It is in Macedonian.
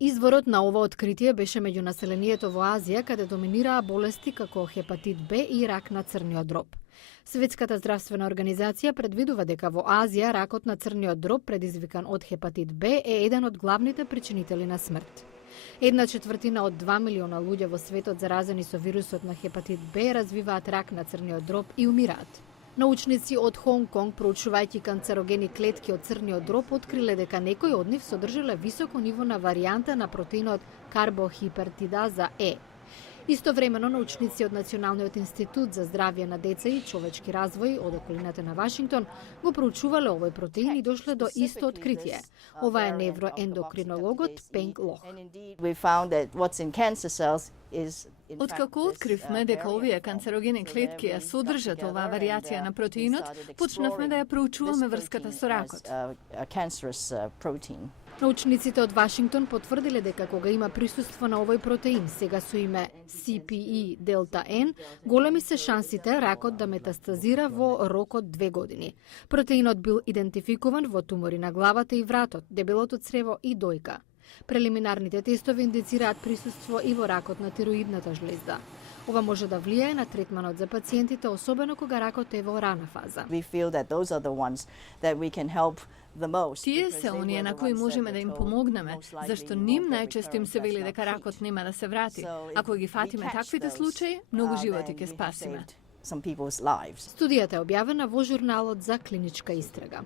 Изворот на ова откритие беше меѓу населението во Азија, каде доминираа болести како хепатит Б и рак на црниот дроб. Светската здравствена организација предвидува дека во Азија ракот на црниот дроб предизвикан од хепатит Б е еден од главните причинители на смрт. 1/4 од 2 милиона луѓе во светот заразени со вирусот на хепатит Б развиваат рак на црниот дроб и умираат. Научници од Хонг Конг, проучувајќи канцерогени клетки од црниот дроб, откриле дека некои од нив содржале високо ниво на варијанта на протеинот карбохипертидаза Е. Истовремено, научници од Националниот институт за здравје на деца и човечки развој од околината на Вашингтон го проучувале овој протеин и дошле до исто откритие. Ова е невроендокринологот Пенг Лох. Откако откривме дека овие канцерогени клетки ја содржат оваа варијација на протеинот, почнавме да ја проучуваме врската со ракот. Научниците од Вашингтон потврдиле дека кога има присуство на овој протеин, сега со име CPE Delta N, големи се шансите ракот да метастазира во рок од 2 години. Протеинот бил идентификуван во тумори на главата и вратот, дебелото црево и дојка. Прелиминарните тестови индицираат присуство и во ракот на тироидната жлезда. Ова може да влијае на третманот за пациентите, особено кога ракот е во рана фаза. Тие се оние на кои можеме да им помогнеме, зашто ним најчесто им се вели дека ракот нема да се врати. Ако ги фатиме таквите случаи, многу животи ќе спасиме. Студијата е објавена во журналот за клиничка истрага.